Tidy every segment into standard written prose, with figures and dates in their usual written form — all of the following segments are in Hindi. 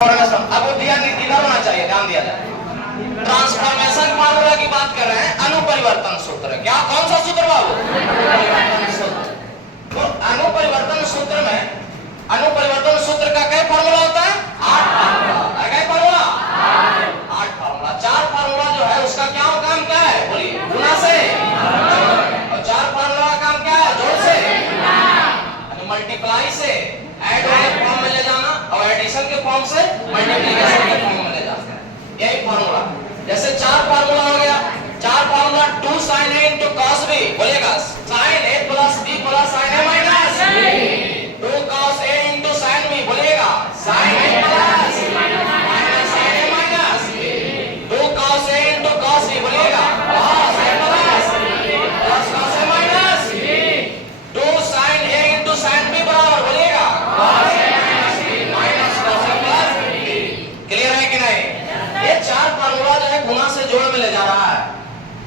अब वो ध्यान इधर होना चाहिए, ध्यान दिया जाए। ट्रांसफॉर्मेशन फार्मूला की बात कर रहे हैं, अनुपरिवर्तन सूत्र। क्या, कौन सा सूत्र बाबू? अनुपरिवर्तन सूत्र। तो अनुपरिवर्तन सूत्र में, अनुपरिवर्तन सूत्र का क्या फार्मूला होता है? 8 फार्मूला। क्या फार्मूला? 8 फार्मूला। 4 फार्मूला जो है उसका क्या काम क्या है? बोलिए। गुणा से। और 4 फार्मूला का काम क्या है? जोड़ से, मल्टीप्लाई से, ऐड वाले फॉर्म में ले जाना और एडिशन के फॉर्म से मल्टीप्लिकेशन के फॉर्म में ले जाना। यही फार्मूला। जैसे 4 फार्मूला हो गया। 4 formula 2 sin a into cos b। बोलिएगा, sin a plus b plus sin a minus b। 2 cos a into sin b। बोलिएगा, sin a plus minus sin a minus b। 2 cos a into cos b। बोलिएगा, cos a plus cos a minus b। 2 sin a into sin b बराबर, बोलिएगा, cos a minus cos a plus b। Clear है कि नहीं? ये 4 फार्मूला जो है गुणा से जोड़ में ले जा रहा है।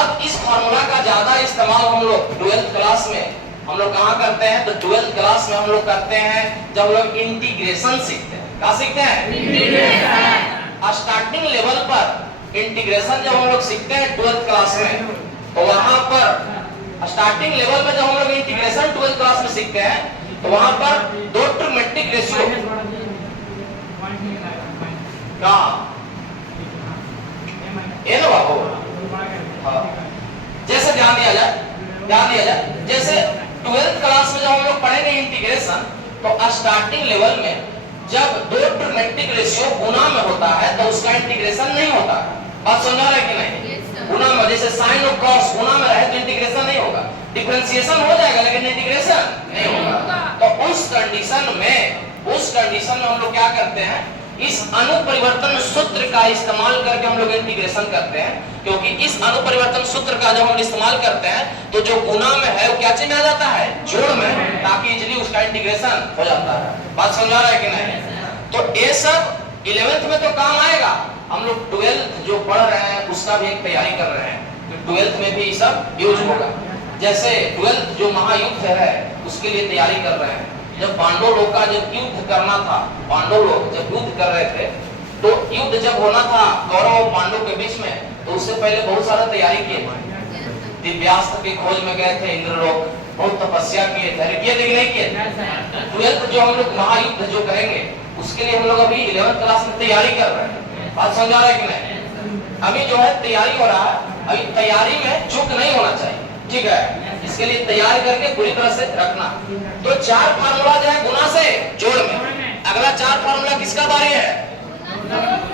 अब इस फार्मूला का ज्यादा इस्तेमाल हम लोग 12th क्लास में हम लोग कहाँ करते हैं? तो 12th क्लास में हम लोग करते हैं जब हम लोग इंटीग्रेशन सीखते हैं। क्या सीखते हैं? इंटीग्रेशन। स्टार्टिंग लेवल पर इंटीग्रेशन जब हम लोग सीखते हैं 12th क्लास में, तो वहां पर स्टार्टिंग लेवल में जब हम लोग इंटीग्रेशन 12th क्लास में सीखते हैं, तो वहां पर 2 ट्रिमेट्रिक रेशियो का ये ना बाबू, जैसे ध्यान दिया जाए, जैसे 12th क्लास में जब हम लोग पढ़ेंगे इंटीग्रेशन, तो स्टार्टिंग लेवल में जब 2 ट्रिमेट्रिक रेशियो गुना में होता है तो उसका इंटीग्रेशन नहीं होता। बात समझ रहे कि नहीं? गुना में, जैसे साइन और कॉस गुना में रहे तो इंटीग्रेशन नहीं होगा। डिफरेंशिएशन हो जाएगा लेकिन इंटीग्रेशन नहीं होगा। तो उस कंडीशन में हम लोग क्या करते हैं? इस अनुपरिवर्तन सूत्र का इस्तेमाल करके हम लोग इंटीग्रेशन करते हैं, क्योंकि इस अनुपरिवर्तन सूत्र का जब हम इस्तेमाल करते हैं तो जो गुना में है वो क्या चीज में आ जाता है? जोड़ में, ताकि इजीली उसका इंटीग्रेशन हो जाता है। बात समझ रहा है कि नहीं? तो ये सब 11th में तो काम आएगा। हम लोग 12th जो पढ़ रहे हैं उसका भी एक तैयारी कर रहे हैं, तो 12th में भी ये सब यूज होगा। जैसे 12th जो महायुद्ध है उसके लिए तैयारी कर रहे हैं। जब पांडव लोग का जब युद्ध करना था, पांडव लोग जब युद्ध कर रहे थे, तो युद्ध जब होना था कौरव और पांडव के बीच में, तो उससे पहले बहुत सारा तैयारी किए। दिव्यास्त्र की खोज में गए थे इंद्र लोग, बहुत तपस्या किए थे, किए थे कि नहीं किए? 12th जो हम लोग महायुद्ध जो करेंगे उसके लिए हम लोग अभी 11th क्लास में तैयारी कर रहे हैं। बात समझा रहे कि नहीं? अभी जो है तैयारी हो रहा है, अभी तैयारी में चूक नहीं होना चाहिए, ठीक है? इसके लिए तैयार करके पूरी तरह से रखना। तो 4 फार्मूला जो है गुना से जोड़ में। अगला 4 फार्मूला किसका बारी है?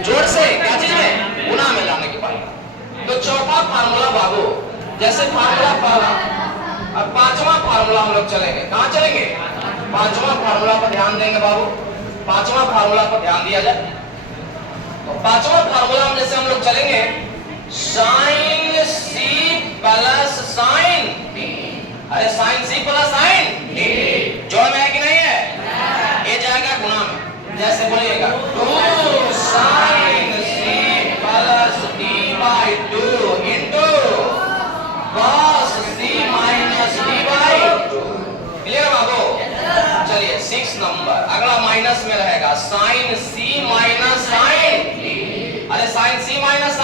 जोड़ से, क्या चीज में? गुना में लाने की बारी। तो चौथा फार्मूला बाबू, जैसे फार्मूला पहला, अब 5वां फार्मूला हम लोग चलेंगे। कहाँ चलेंगे? 5वां फार्मूला पर ध्यान देंगे बाबू। 5वां फार्मूला पर ध्यान दिया जाए। तो 5वां फार्मूला में जैसे हम लोग चलेंगे, sine C plus sine D. अरे sine C plus sine D जोड़ में है कि नहीं है? ये जाएगा गुना में। जैसे बोलिएगा 2 sine C plus D by 2 into cos C minus D by 2। Clear बाबू? चलिए 6 नंबर, अगला माइनस में रहेगा sine C minus sine D. अरे sine C minus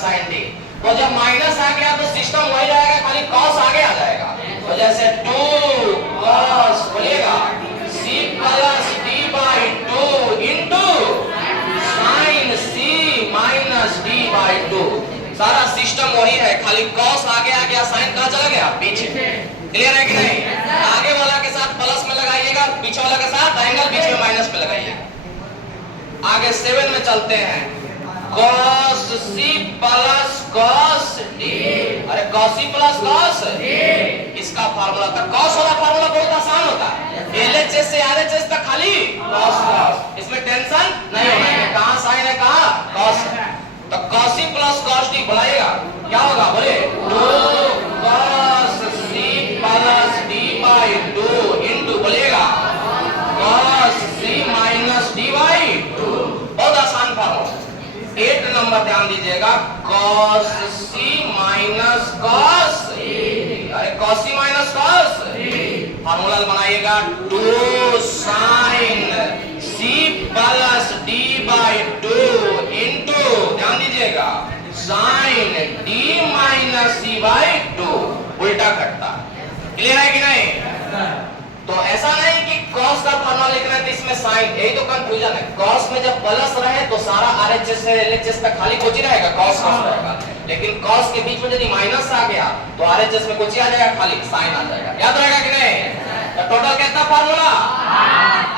sine D, तो जब माइनस आ गया तो सिस्टम वही जाएगा, खाली कॉस आगे आ जाएगा। तो जैसे 2 कॉस, बोलिएगा, C plus D by 2 into sine C minus D by 2। सारा सिस्टम वही है, खाली कॉस आगे आ गया, साइन कहाँ चला गया? पीछे। क्लियर है कि नहीं? आगे वाला के साथ प्लस में लगाइएगा, पीछे वाला के साथ एंगल बीच में माइनस में लगाइएगा। आगे 7 में चलते हैं, cos c plus cos d। अरे cos c plus cos d, इसका फार्मूला था। cos वाला फार्मूला बहुत आसान होता है, LHS से RHS तक खाली cos, इसमें टेंशन नहीं होना है, कहाँ साइन है कहाँ cos है। तो cos c plus cos d बुलाइएगा, क्या होगा? बोले 2 cos c plus d by 2 into, बोलिएगा, cos c minus d by 2। बहुत आसान फार्मूला। 8 नंबर ध्यान दीजिएगा, cos c minus cos d। अरे cos c minus cos d formula बनाइएगा, 2 sin c करिएगा, sine d minus c by 2 उल्टा कटता। क्लियर है कि नहीं? तो ऐसा नहीं कि cos का फॉर्मूला लिखना है तो इसमें sin, यही तो कंफ्यूजन है। cos में जब प्लस रहे तो सारा RHS से LHS तक खाली कुछ ही रहेगा, cos रहेगा। लेकिन cos के बीच में यदि माइनस आ गया तो RHS में कुछ ही आ जाएगा, खाली sin आ जाएगा। याद रहेगा कि नहीं? तो टोटल कितना फार्मूला?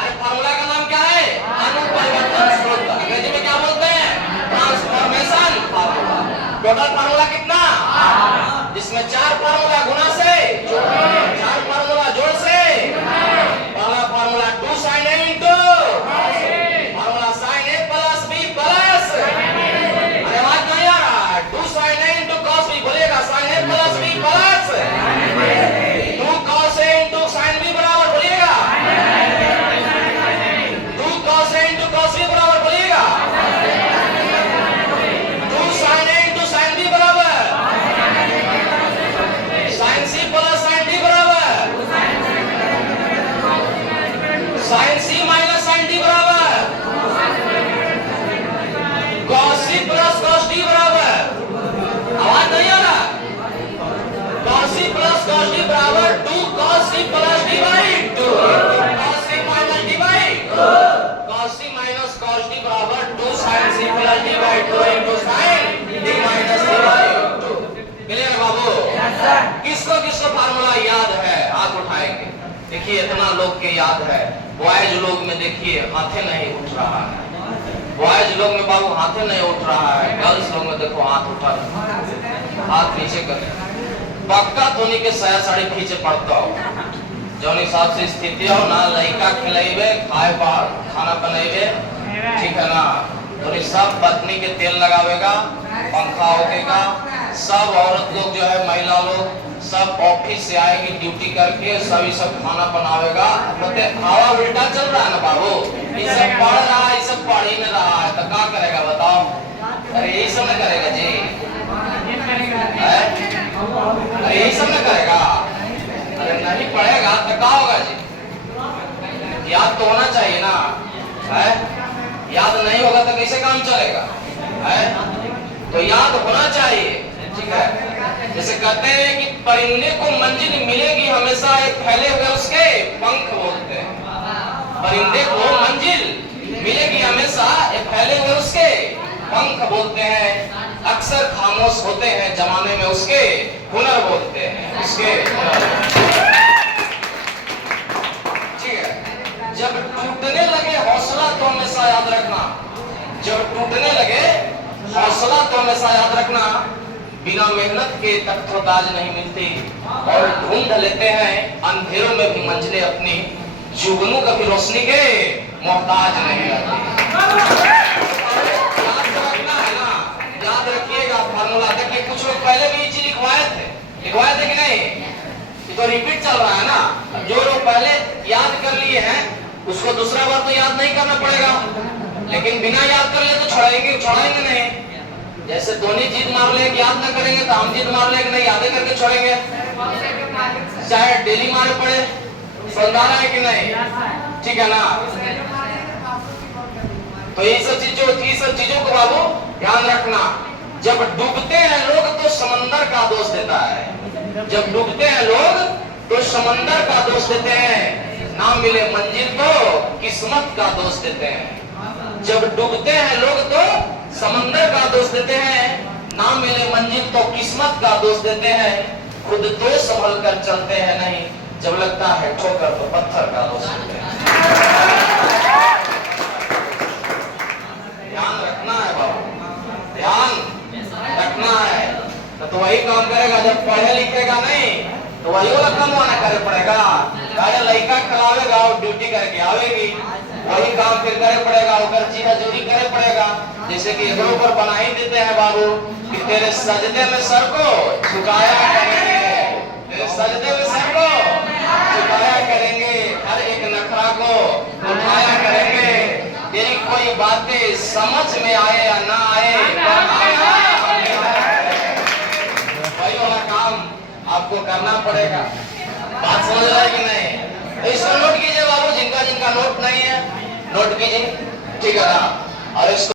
अरे फार्मूला का नाम क्या है? अनुपरिवर्तन स्रोत। अंग्रेजी में क्या बोलते हैं? Transformation formula. टोटल फार्मूला कितना? जिसमें 4 फार्मूला गुणा से, 4 फार्मूला जोड़ से। पहला formula 2 sin a into formula sin a plus b plus, अरे आवाज नहीं आ रहा, 2 sin a into cos b, बोलिएगा sin a plus b plus 2 cos a into sin b बराबर, बोलिएगा 2 cos a into cos b बराबर, बोलिएगा 2 sin a into sin b बराबर sin c plus sin d बराबर sin c minus sin d बराबर cos c plus cos d बराबर, आवाज नहीं आ रहा, cos c plus cos d बराबर 2 cos c plus d by 2 cos c minus d by 2 cos c minus cos d बराबर 2 sin c plus d by 2 into sin d minus d by 2। Clear बाबू? किसको किसको फार्मूला याद है? हाथ उठाएंगे। देखिए इतना लोग के याद है, बॉयज लोग में देखिए हाथे नहीं उठ रहा है, बॉयज लोग में बाबू हाथे नहीं उठ रहा है, गर्ल्स लोग में देखो हाथ उठा रहा है, हाथ नीचे कर। पक्का धोनी के साया साड़ी खींचे पड़ता हो, जौन हिसाब से स्थिति हो ना, लड़का खिलाइबे, खाए खाना बनाइबे, ठीक है ना, तो सब पत्नी के तेल लगावेगा, पंखा होगेगा, सब औरत लोग जो है, महिला लोग सब ऑफिस से आएगी ड्यूटी करके, सभी सब खाना बनावेगा। बोलते हवा उल्टा चल रहा है ना बाबू, ये सब पढ़ रहा है, ये सब पढ़ ही नहीं रहा है, तो क्या करेगा बताओ? अरे यही सब न करेगा जी, अरे यही सब न करेगा, अरे नहीं पढ़ेगा तो क्या होगा जी? याद तो होना चाहिए ना, है? याद नहीं होगा तो कैसे काम चलेगा, है? तो याद होना चाहिए, ठीक है? जैसे कहते हैं कि परिंदे को मंजिल मिलेगी हमेशा, एक फैले हुए उसके पंख बोलते हैं। परिंदे को मंजिल मिलेगी हमेशा, एक फैले हुए उसके पंख बोलते हैं। अक्सर खामोश होते हैं जमाने में उसके हुनर बोलते हैं, उसके ठीक है। जब टूटने लगे हौसला तो हमेशा याद रखना, जब टूटने लगे हौसला तो हमेशा याद रखना, बिना मेहनत के तख्तोताज नहीं मिलती, और ढूंढ लेते हैं अंधेरों में भी मंजिलें अपनी, जुगनू कभी रोशनी के मोहताज नहीं रहती। याद रखना है ना, याद रखिएगा फार्मूला। देखिए कुछ लोग पहले भी ये चीज लिखवाए थे कि नहीं? ये तो रिपीट चल रहा है ना, जो लोग पहले याद कर लिए हैं उसको दूसरा बार तो याद नहीं करना पड़ेगा, लेकिन बिना याद कर लिए तो छोड़ेंगे नहीं। जैसे धोनी जीत मार ले याद न करेंगे तो हम जीत मार ले नहीं, यादें करके छोड़ेंगे, चाहे डेली मारे पड़े, समझदार है कि नहीं? ठीक है ना? तो ये सब चीजों को बाबू ध्यान रखना। जब डूबते हैं लोग तो समंदर का दोष देता है, जब डूबते हैं लोग तो समंदर का दोष देते हैं, ना मिले मंजिल तो किस्मत का दोष देते हैं। जब डूबते हैं लोग तो समंदर का दोष देते हैं, ना मिले मंजिल तो किस्मत का दोष देते हैं, खुद तो संभल कर चलते हैं नहीं, जब लगता है ठोकर तो पत्थर का दोष देते हैं। ध्यान रखना है बाबू, ध्यान रखना है। तो वही काम करेगा, जब पढ़े लिखेगा नहीं तो वही वाला काम वाना करे पड़ेगा। लड़का खिलावेगा और ड्यूटी करके आवेगी, वही काम फिर करे पड़ेगा, खर्ची हजूरी करे पड़ेगा। जैसे कि घरों पर बना ही देते हैं बाबू कि तेरे सजदे में सर को झुकाया करेंगे, तेरे सजदे में सर को झुकाया करेंगे, हर एक नखरा को उठाया करेंगे, तेरी कोई बातें समझ में आए या ना आए, वही वाला काम आपको करना पड़ेगा। बात समझ रहा है कि नहीं? तो इसको नोट कीजिए बाबू, जिनका नोट नहीं है नोट कीजिए, ठीक है ना? और इसको